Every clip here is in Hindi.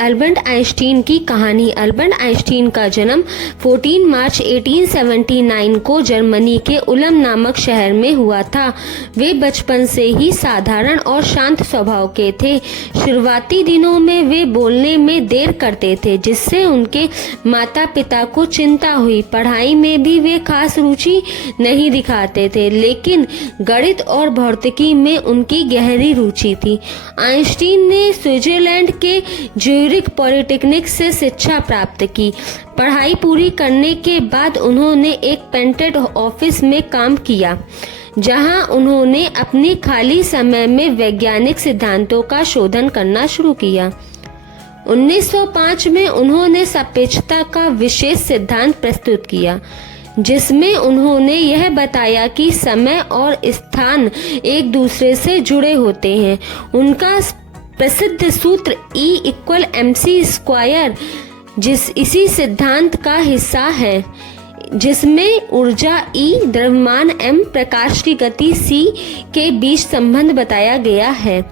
अल्बर्ट आइंस्टीन की कहानी। अल्बर्ट आइंस्टीन का जन्म 14 मार्च 1879 को जर्मनी के उलम नामक शहर में हुआ था। वे बचपन से ही साधारण और शांत स्वभाव के थे। शुरुआती दिनों में वे बोलने में देर करते थे, जिससे उनके माता पिता को चिंता हुई। पढ़ाई में भी वे खास रुचि नहीं दिखाते थे, लेकिन गणित और भौतिकी में उनकी गहरी रुचि थी। आइंस्टीन ने स्विट्जरलैंड के ज्यूरिख पॉलिटेक्निक से शिक्षा प्राप्त की। पढ़ाई पूरी करने के बाद उन्होंने एक पेटेंट ऑफिस में काम किया, जहां उन्होंने अपने खाली समय में वैज्ञानिक सिद्धांतों का शोधन करना शुरू किया। 1905 में उन्होंने सापेक्षता का विशेष सिद्धांत प्रस्तुत किया, जिसमें उन्होंने यह बताया कि समय और स्थान एक दूसरे से जुड़े होते हैं। उनका प्रसिद्ध सूत्र E=mc², इसी सिद्धांत का हिस्सा है, जिसमें ऊर्जा E, द्रव्यमान m, प्रकाश की गति c के बीच संबंध बताया गया है।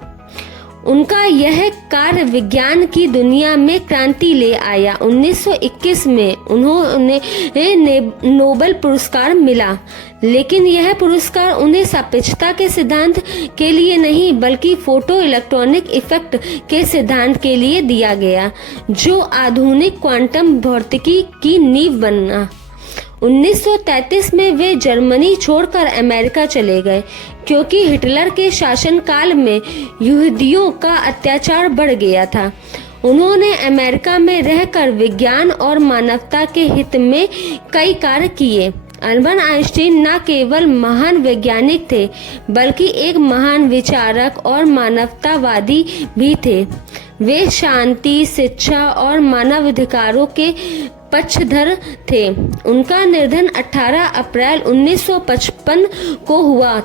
उनका यह कार्य विज्ञान की दुनिया में क्रांति ले आया। 1921 में उन्हें नोबेल पुरस्कार मिला, लेकिन यह पुरस्कार उन्हें सापेक्षता के सिद्धांत के लिए नहीं, बल्कि फोटो इलेक्ट्रॉनिक इफेक्ट के सिद्धांत के लिए दिया गया, जो आधुनिक क्वांटम भौतिकी की नींव बना। 1933 में वे जर्मनी छोड़कर अमेरिका चले गए, क्योंकि हिटलर के शासनकाल में यहूदियों का अत्याचार बढ़ गया था। उन्होंने अमेरिका में रहकर विज्ञान और मानवता के हित में कई कार्य किए। अल्बर्ट आइंस्टीन न केवल महान वैज्ञानिक थे, बल्कि एक महान विचारक और मानवतावादी भी थे। वे शांति, शिक्षा और मानवाधिकारों के पक्षधर थे। उनका निधन 18 अप्रैल 1955 को हुआ,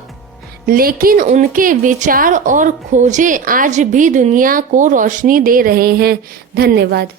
लेकिन उनके विचार और खोजें आज भी दुनिया को रोशनी दे रहे हैं। धन्यवाद।